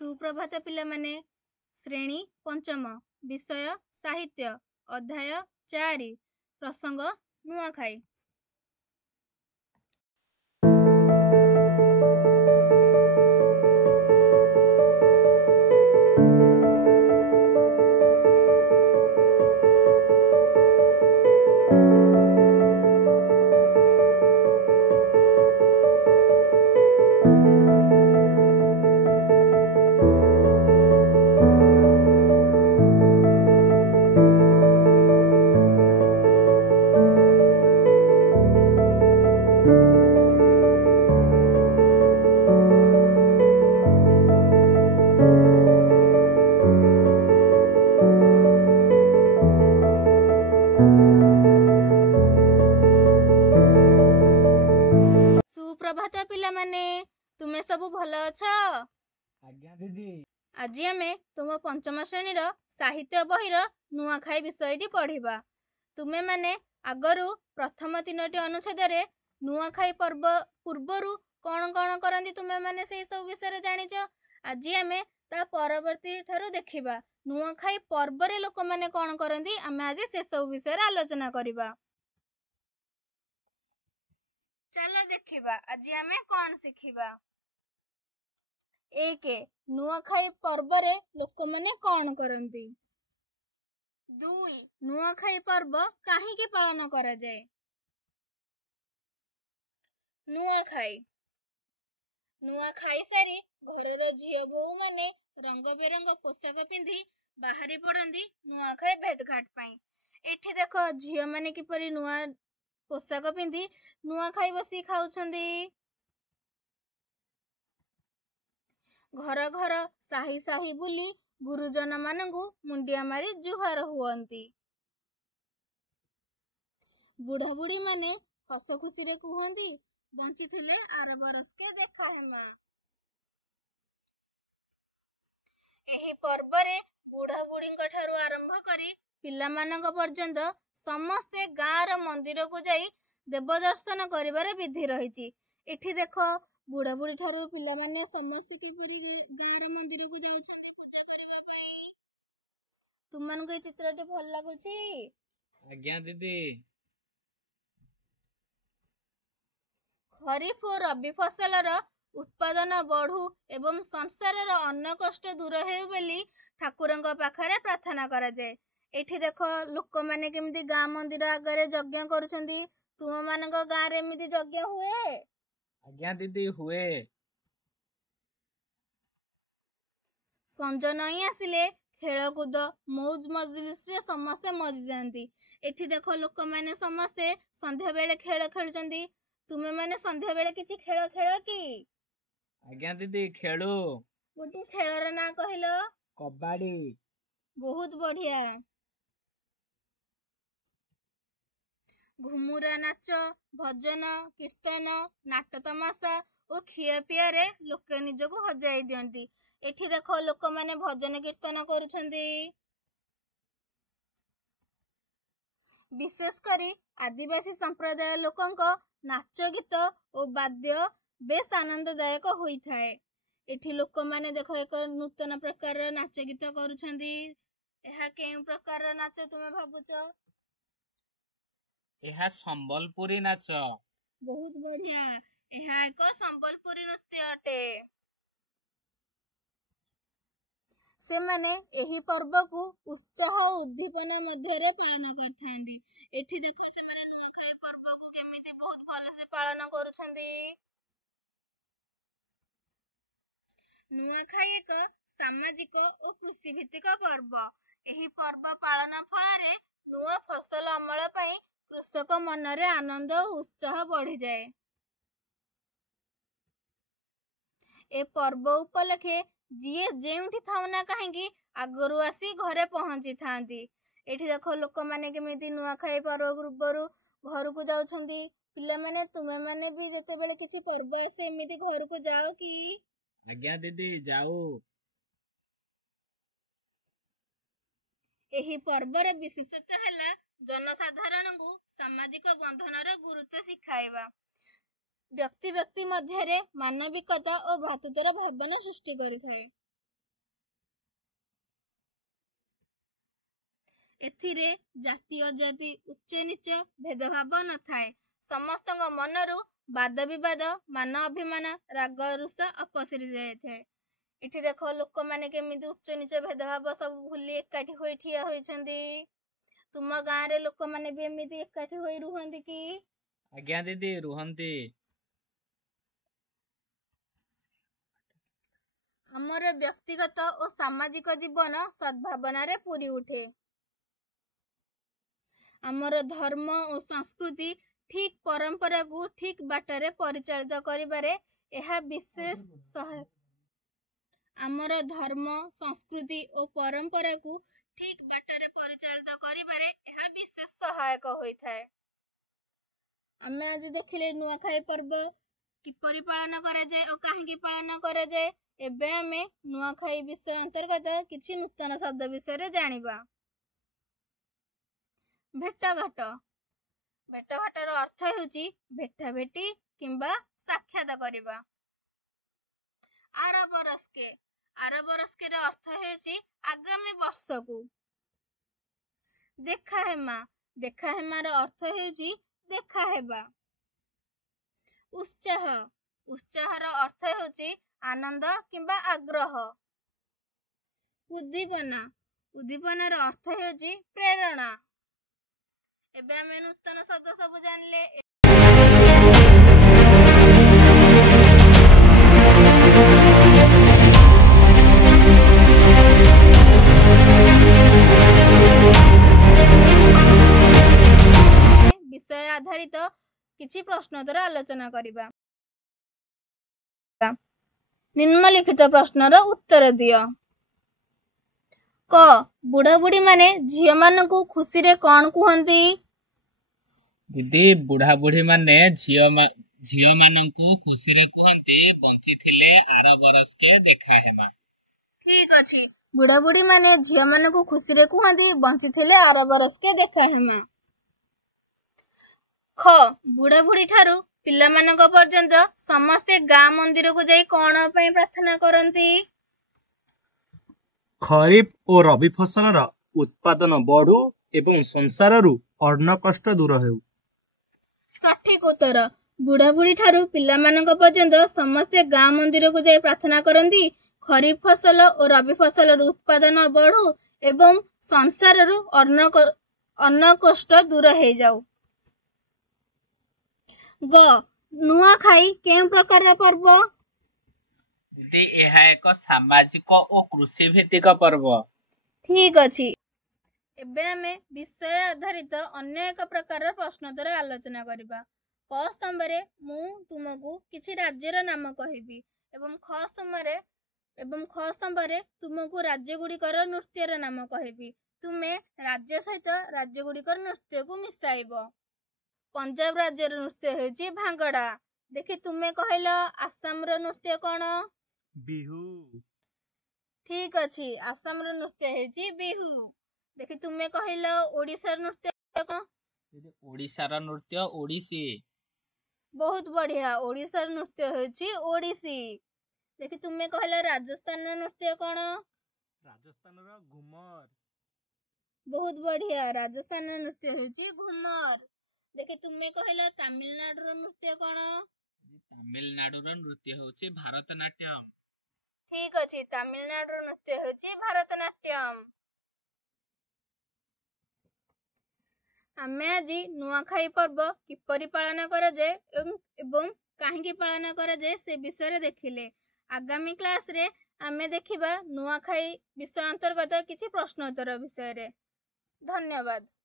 ସୁପ୍ରଭାତ ପିଲାମାନେ। ଶ୍ରେଣୀ ପଞ୍ଚମ, ବିଷୟ ସାହିତ୍ୟ, ଅଧ୍ୟାୟ 4, ପ୍ରସଙ୍ଗ ନୂଆଖାଇ। ସୁପ୍ରଭାତ ପିଲାମାନେ, ତୁମେ ସବୁ ଭଲ ଅଛ? ଆଜ୍ଞା ଦିଦି। ଆଜି ଆମେ ତୁମ ପଞ୍ଚମ ଶ୍ରେଣୀର ସାହିତ୍ୟ ବହିର ନୂଆଖାଇ ବିଷୟଟି ପଢ଼ିବା। ତୁମେମାନେ ଆଗରୁ ପ୍ରଥମ 3ଟି ଅନୁଚ୍ଛେଦରେ ନୂଆଖାଇ ପର୍ବ ପୂର୍ବରୁ କ'ଣ କ'ଣ କରନ୍ତି ତୁମେମାନେ ସେଇ ସବୁ ବିଷୟରେ ଜାଣିଛ। ଆଜି ଆମେ ତା ପରବର୍ତ୍ତୀ ଠାରୁ ଦେଖିବା ନୂଆଖାଇ ପର୍ବରେ ଲୋକମାନେ କ'ଣ କରନ୍ତି। ଆମେ ଆଜି ସେସବୁ ବିଷୟରେ ଆଲୋଚନା କରିବା। ଚାଲ ଦେଖିବା ଆଜି ଆମେ କ'ଣ ଶିଖିବା। 1. ନୂଆଖାଇ ପର୍ବରେ ଲୋକମାନେ କ'ଣ କରନ୍ତି। 2. ନୂଆଖାଇ ପର୍ବ କାହିଁକି ପାଳନ କରାଯାଏ। ନୂଆଖାଇ ସାରି ଘରର ଝିଅ ବୋହୂମାନେ ରଙ୍ଗ ବେରଙ୍ଗ ପୋଷାକ ପିନ୍ଧି ବାହାରି ପଡ଼ନ୍ତି ନୂଆଖାଇ ଭେଟଘାଟ ପାଇଁ। ଏଠି ଦେଖ ଝିଅମାନେ କିପରି ନୂଆ ପୋଷାକ ପିନ୍ଧି ନୂଆଖାଇ ବସି ଖାଉଛନ୍ତି। ଘର ଘର ସାହି ସାହି ବୁଲି ଗୁରୁଜନ ମାନଙ୍କୁ ମୁଣ୍ଡିଆ ମାରି ଜୁହାର ହୁଅନ୍ତି। ବୁଢ଼ା ବୁଢ଼ୀ ମାନେ ହସ ଖୁସିରେ କୁହନ୍ତି, ବଞ୍ଚିଥିଲେ ଆର ବରଷକେ ଦେଖା ହେମା। ଏହି ପର୍ବରେ ବୁଢ଼ା ବୁଢ଼ୀଙ୍କ ଠାରୁ ଆରମ୍ଭ କରି ପିଲାମାନଙ୍କ ପର୍ଯ୍ୟନ୍ତ ସମସ୍ତେ ଗାଁର ମନ୍ଦିରକୁ ଯାଇ ଦେବ ଦର୍ଶନ କରିବାର ବିଧି ରହିଛି। ଏଠି ଦେଖ ବୁଢ଼ା ବୁଢ଼ୀ ଠାରୁ ପିଲାମାନେ ସମସ୍ତେ କିପରି ଗାଁର ମନ୍ଦିରକୁ ଯାଉଛନ୍ତି ପୂଜା କରିବା ପାଇଁ। ତୁମମାନଙ୍କୁ এই ଚିତ୍ରଟି ଭଲ ଲାଗୁଛି? ଆଜ୍ଞା ଦିଦି। ଖରିଫ ଓ ରବି ଫସଲର ଉତ୍ପାଦନ ବଢ଼ୁ ଏବଂ ସଂସାରର ଅନ୍ନ କଷ୍ଟ ଦୂର ହେଉ ବୋଲି ଠାକୁରଙ୍କ ପାଖରେ ପ୍ରାର୍ଥନା କରାଯାଏ। ଏଠି ଦେଖ ଲୋକମାନେ କେମିତି ଗାଁ ମନ୍ଦିର ଆଗରେ ଯଜ୍ଞ କରୁଛନ୍ତି। ତୁମମାନଙ୍କ ଗାଁରେ ଏମିତି ଯଜ୍ଞ ହୁଏ? ଆଜ୍ଞା ଦିଦି ହୁଏ। ସଞ୍ଜ ନଇଁ ଆସିଲେ ଖେଳକୁଦ ମୌଜ ମଜଲିସରେ ସମସ୍ତେ ମଜିଯାଆନ୍ତି। ଏଠି ଦେଖ ଲୋକମାନେ ସମସ୍ତେ ସନ୍ଧ୍ୟାବେଳେ ଖେଳ ଖେଳୁଛନ୍ତି। ତୁମେମାନେ ସନ୍ଧ୍ୟାବେଳେ କିଛି ଖେଳ ଖେଳ କି? ଆଜ୍ଞା ଦିଦି ଖେଳୁ। ଗୋଟେ ଖେଳର ନାଁ କହିଲ? କବାଡି। ବହୁତ ବଢିଆ। ଘୁମୁରା ନାଚ, ଭଜନ କୀର୍ତ୍ତନ, ନାଟ ତମାସା ଓ ଖିଆପିଆରେ ଲୋକେ ନିଜକୁ ହଜାଇ ଦିଅନ୍ତି। ଏଠି ଦେଖ ଲୋକମାନେ ଭଜନ କୀର୍ତ୍ତନ କରୁଛନ୍ତି। ବିଶେଷ କରି ଆଦିବାସୀ ସମ୍ପ୍ରଦାୟ ଲୋକଙ୍କ ନାଚ ଗୀତ ଓ ବାଦ୍ୟ ବେଶ ଆନନ୍ଦଦାୟକ ହୋଇଥାଏ। ଏଠି ଲୋକମାନେ ଦେଖ ଏକ ନୂତନ ପ୍ରକାରର ନାଚ ଗୀତ କରୁଛନ୍ତି। ଏହା କେଉଁ ପ୍ରକାରର ନାଚ ତୁମେ ଭାବୁଛ? ଏହା ସମ୍ବଲପୁରୀ ନାଚ। ବହୁତ ବଢିଆ। ଏହା ଏକ ସମ୍ବଲପୁରୀ ନୃତ୍ୟ ଅଟେ। ସେମାନେ ଏହି ପର୍ବକୁ ଉତ୍ସାହ ଓ ଉଦ୍ଦୀପନା ମଧ୍ୟରେ ପାଳନ କରିଥାନ୍ତି। ଏଠି ଦେଖ ସେମାନେ ନୂଆଖାଇ ପର୍ବକୁ କେମିତି ବହୁତ ଭଲସେ ପାଳନ କରୁଛନ୍ତି। ନୂଆଖାଇ ଏକ ସାମାଜିକ ଓ କୃଷି ଭିତ୍ତିକ ପର୍ବ। ଏହି ପର୍ବ ପାଳନ ଫଳରେ ନୂଆ ଫସଲ ଅମଳ ପାଇଁ କୃଷକ ମନରେ ଆନନ୍ଦ ଓ ଉତ୍ସାହ ବଢ଼ିଯାଏ। ଏ ପର୍ବ ଉପଲକ୍ଷେ ଯିଏ ଯେଉଁଠି ଥାଉ ନା କାହିଁକି ଆଗରୁ ଆସି ଘରେ ପହଞ୍ଚିଥାନ୍ତି। ଏଠି ଦେଖ ଲୋକମାନେ କେମିତି ନୂଆଖାଇ ପର୍ବ ପୂର୍ବରୁ ଘରକୁ ଯାଉଛନ୍ତି। ପିଲାମାନେ ତୁମେମାନେ ବି ଯେତେବେଳେ କିଛି ପର୍ବ ଆସେ ଏମିତି ଘରକୁ ଯାଅ କି? ଆଜ୍ଞା ଦିଦି ଯାଉ। ଏହି ପର୍ବର ବିଶେଷତ୍ୱ ହେଲା ଜନସାଧାରଣଙ୍କୁ ସାମାଜିକ ବନ୍ଧନର ଗୁରୁତ୍ୱ ଶିଖାଇବା। ବ୍ୟକ୍ତି ବ୍ୟକ୍ତି ମଧ୍ୟରେ ମାନବିକତା ଓ ଭ୍ରାତୃତ୍ୱର ଭାବନା ସୃଷ୍ଟି କରିଥାଏ। ଏଥିରେ ଜାତି ଅଜାତି ଉଚ୍ଚ ନିଚ ଭେଦଭାବ ନଥାଏ। ସମସ୍ତଙ୍କ ମନରୁ ବାଦ ବିବାଦ ମାନ ଅଭିମାନ ରାଗ ରୁଷା ଅପସରି ଯାଇଥାଏ। ଏଠି ଦେଖ ଲୋକମାନେ କେମିତି ଉଚ୍ଚ ନିଚ ଭେଦଭାବ ସବୁ ଭୁଲି ଏକାଠି ହୋଇ ଠିଆ ହୋଇଛନ୍ତି। ତୁମ ଗାଁରେ ଲୋକମାନେ ବି ଏମିତି ଏକାଠି ହୋଇ ରୁହନ୍ତି କି? ଆଜ୍ଞା ଦିଦି ରୁହନ୍ତି। ଆମର ବ୍ୟକ୍ତିଗତ ଓ ସାମାଜିକ ଜୀବନ ସଦ୍ଭାବନାରେ ପୂରି ଉଠେ। ଆମର ଧର୍ମ ଓ ସଂସ୍କୃତି ଠିକ୍ ପରମ୍ପରାକୁ ଠିକ୍ ବାଟରେ ପରିଚାଳିତ କରିବାରେ ଏହା ବିଶେଷ ସହାୟକ। ଆମର ଧର୍ମ ସଂସ୍କୃତି ଓ ପରମ୍ପରାକୁ ଠିକ୍ ବାଟରେ ପରିଚାଳିତ କରିବାରେ ଏହା ବିଶେଷ ସହାୟକ ହୋଇଥାଏ। ଆମେ ଆଜି ଦେଖିଲେ ନୂଆଖାଇ ପର୍ବ କିପରି ପାଳନ କରାଯାଏ ଓ କାହିଁକି ପାଳନ କରାଯାଏ। ଏବେ ଆମେ ନୂଆଖାଇ ବିଷୟ ଅନ୍ତର୍ଗତ କିଛି ନୂତନ ଶବ୍ଦ ବିଷୟରେ ଜାଣିବା। ଭେଟଘାଟ। ଭେଟଘାଟର ଅର୍ଥ ହେଉଛି ଭେଟାଭେଟି କିମ୍ବା ସାକ୍ଷାତ କରିବା। ଆର ବରସ୍କେ। ଆର ବରସ୍କେର ଅର୍ଥ ହେଉଛି ଆଗାମୀ ବର୍ଷକୁ। ଦେଖା ହେମା। ଦେଖା ହେମାର ଅର୍ଥ ହେଉଛି ଦେଖା ହେବା। ଉତ୍ସାହ। ଉତ୍ସାହର ଅର୍ଥ ହେଉଛି ଆନନ୍ଦ କିମ୍ବା ଆଗ୍ରହ। ଉଦ୍ଦୀପନା। ଉଦ୍ଦୀପନାର ଅର୍ଥ ହେଉଛି ପ୍ରେରଣା। ଏବେ ଆମେ ନୂତନ ଶବ୍ଦ ସବୁ ଜାଣିଲେ। ବିଷୟ ଆଧାରିତ କିଛି ପ୍ରଶ୍ନୋତ୍ତର ଆଲୋଚନା କରିବା। ନିମ୍ନଲିଖିତ ପ୍ରଶ୍ନର ଉତ୍ତର ଦିଅ। କ। ବୁଢା ବୁଢୀ ମାନେ ଝିଅ ମାନଙ୍କୁ ଖୁସିରେ କଣ କୁହନ୍ତି? ଦିଦି ବୁଢାବୁଢୀ ମାନେ ଝିଅ ମାନଙ୍କୁ ଖୁସିରେ କୁହନ୍ତି ବଞ୍ଚିଥିଲେ ଆର ବରଷକେ ଦେଖା ହେମା। ଠିକ ଅଛି। ବୁଢା ବୁଢୀ ମାନେ ଝିଅ ମାନଙ୍କୁ ଖୁସିରେ କୁହନ୍ତି ବଞ୍ଚିଥିଲେ ଆର ବରଷକେ ଦେଖା ହେମା। ଖ। ବୁଢା ବୁଢୀ ଠାରୁ ପିଲାମାନଙ୍କ ପର୍ଯ୍ୟନ୍ତ ସମସ୍ତେ ଗାଁ ମନ୍ଦିରକୁ ଯାଇ କଣ ପାଇଁ ପ୍ରାର୍ଥନା କରନ୍ତି? ଖରିଫ ଓ ରବି ଫସଲର ଉତ୍ପାଦନ ବଢୁ ଏବଂ ସଂସାରରୁ ଅନ୍ନ କଷ୍ଟ ଦୂର ହେଉ। ସଠିକ ଉତ୍ତର। ବୁଢା ବୁଢୀ ଠାରୁ ପିଲାମାନଙ୍କ ପର୍ଯ୍ୟନ୍ତ ସମସ୍ତେ ଗାଁ ମନ୍ଦିରକୁ ଯାଇ ପ୍ରାର୍ଥନା କରନ୍ତି ଖରିଫ ଫସଲ ଓ ରବି ଫସଲର ଉତ୍ପାଦନ ବଢୁ ଏବଂ ସଂସାରରୁ ଅନ୍ନ କଷ୍ଟ ଦୂର ହେଇଯାଉ। ଗ। ନୂଆଖାଇ କେଉଁ ପ୍ରକାରର ପର୍ବ? ଦିଦି ଏହା ଏକ ସାମାଜିକ ଓ କୃଷି ଭିତ୍ତିକ ପର୍ବ। ଠିକ ଅଛି। ଏବେ ଆମେ ବିଷୟ ଆଧାରିତ ଅନ୍ୟ ଏକ ପ୍ରକାରର ପ୍ରଶ୍ନୋତ୍ତର ଆଲୋଚନା କରିବା। କ ସ୍ତମ୍ଭରେ ମୁଁ ତୁମକୁ କିଛି ରାଜ୍ୟର ନାମ କହିବି ଏବଂ ଖ ସ୍ତମ୍ଭରେ ତୁମକୁ ରାଜ୍ୟ ଗୁଡିକର ନୃତ୍ୟର ନାମ କହିବି। ତୁମେ ରାଜ୍ୟ ସହିତ ରାଜ୍ୟ ଗୁଡିକର ନୃତ୍ୟକୁ ମିଶାଇବ। ପଞ୍ଜାବ ରାଜ୍ୟର ନୃତ୍ୟ ହେଉଛି ଭାଙ୍ଗଡା। ଦେଖି ତୁମେ କହିଲ ଆସାମର ନୃତ୍ୟ କଣ? ବିହୁ। ଠିକ ଅଛି। ଆସାମର ନୃତ୍ୟ ହେଉଛି ବିହୁ। ଦେଖି ତୁମେ କହିଲ ଓଡିଶାର ନୃତ୍ୟ କଣ? ଦିଦି ଓଡିଶାର ନୃତ୍ୟ ଓଡିଶୀ। ବହୁତ ବଢିଆ। ଓଡିଶାର ନୃତ୍ୟ ହେଉଛି ଓଡିଶୀ। ଦେଖି ତୁମେ କହିଲ ରାଜସ୍ଥାନର ନୃତ୍ୟ କଣ? ରାଜସ୍ଥାନର ଘୁମର। ବହୁତ ବଢିଆ। ରାଜସ୍ଥାନର ନୃତ୍ୟ ହେଉଛି ଘୁମର। ଦେଖି ତୁମେ କହିଲ ତାମିଲନାଡୁର ନୃତ୍ୟ କଣ? ତାମିଲନାଡୁର ନୃତ୍ୟ ହେଉଛି ଭାରତନାଟ୍ୟମ। ଠିକ ଅଛି। ତାମିଲନାଡୁର ନୃତ୍ୟ ହେଉଛି ଭାରତନାଟ୍ୟମ। ଆମେ ଆଜି ନୂଆଖାଇ ପର୍ବ କିପରି ପାଳନ କରାଯାଏ ଏବଂ କାହିଁକି ପାଳନ କରାଯାଏ ସେ ବିଷୟରେ ଦେଖିଲେ। ଆଗାମୀ କ୍ଲାସରେ ଆମେ ଦେଖିବା ନୂଆଖାଇ ବିଷୟ ଅନ୍ତର୍ଗତ କିଛି ପ୍ରଶ୍ନୋତ୍ତର ବିଷୟରେ। ଧନ୍ୟବାଦ।